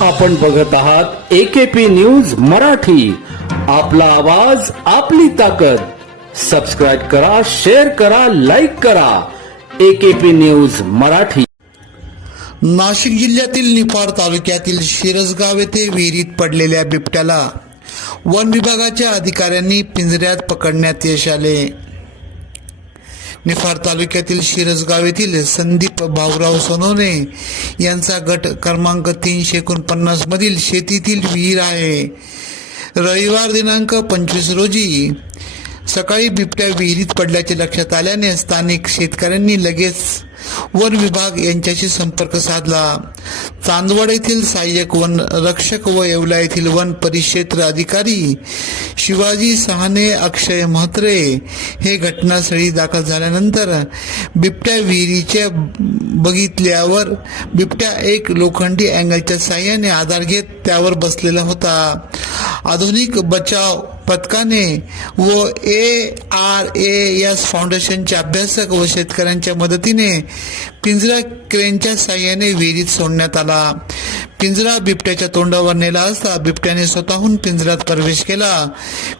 आपण बघत आहात एकेपी न्यूज मराठी. आपला आवाज आपली ताकद. सबस्क्राईब करा शेअर करा लाईक करा. AKP news Marathi. नाशिक जिल्ह्यातील निफाड तालुक्यातील शिरसगाव येथे विहिरीत पडलेल्या बिबट्याला वन विभागाच्या अधिकाऱ्यांनी पिंजऱ्यात पकडण्यात यश आले. निफाड तालुक्यातील शिरसगाव येथील संदीप भाऊराव सोनवणे यांचा गट क्रमांक तीनशे एकोणपन्नास मधील शेतीतील विहीर आहे. रविवार दिनांक पंचवीस रोजी सकाळी बिबट्या विहिरीत पडल्याचे लक्षात आल्याने स्थानिक शेतकऱ्यांनी लगेच वन विभाग यांच्याशी संपर्क साधला. चांदवड येथील सहाय्यक वन रक्षक व येवला येथील वन परिक्षेत्र अधिकारी शिवाजी सहाने अक्षय म्हात्रे हे घटनास्थळी दाखल झाल्यानंतर बिबट्या विहिरीच्या बघितल्यावर बिबट्या एक लोखंडी अँगलच्या साह्याने आधार घेत त्यावर बसलेला होता. आधुनिक बचाव पथकाने व ए आर ए एस फाउंडेशनचे अभ्यासक व शेतकऱ्यांच्या मदतीने पिंजरा क्रेनच्या साह्याने विहिरीत सोडण्यात आला. पिंजरा बिबट्याच्या तोंडावर नेला असता बिबट्याने स्वतःहून पिंजऱ्यात प्रवेश केला.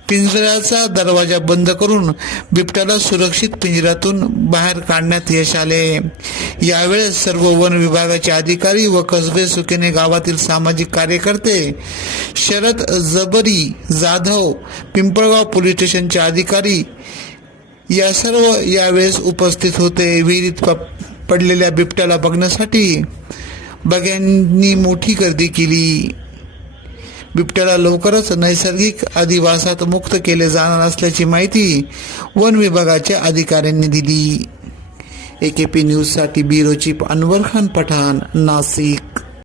पिंजऱ्याचा दरवाजा बंद करून बिबट्याला सुरक्षित पिंजऱ्यातून बाहेर काढण्यात यश आले. यावेळेस सर्व वन विभागाचे अधिकारी व कसबे सुकेने गावातील सामाजिक कार्यकर्ते शरद जबरी जाधव पिंपळगाव पोलीस स्टेशनचे अधिकारी या सर्व यावेळेस उपस्थित होते. विहिरीत प- पडलेल्या बिबट्याला बघण्यासाठी बघ्यांनी मोठी गर्दी केली. बिबट्याला लवकरच नैसर्गिक अधिवासात मुक्त केले जाणार असल्याची माहिती वन विभागाच्या अधिकाऱ्यांनी दिली. एकेपी न्यूजसाठी ब्युरो चीफ अनवर खान पठाण नाशिक.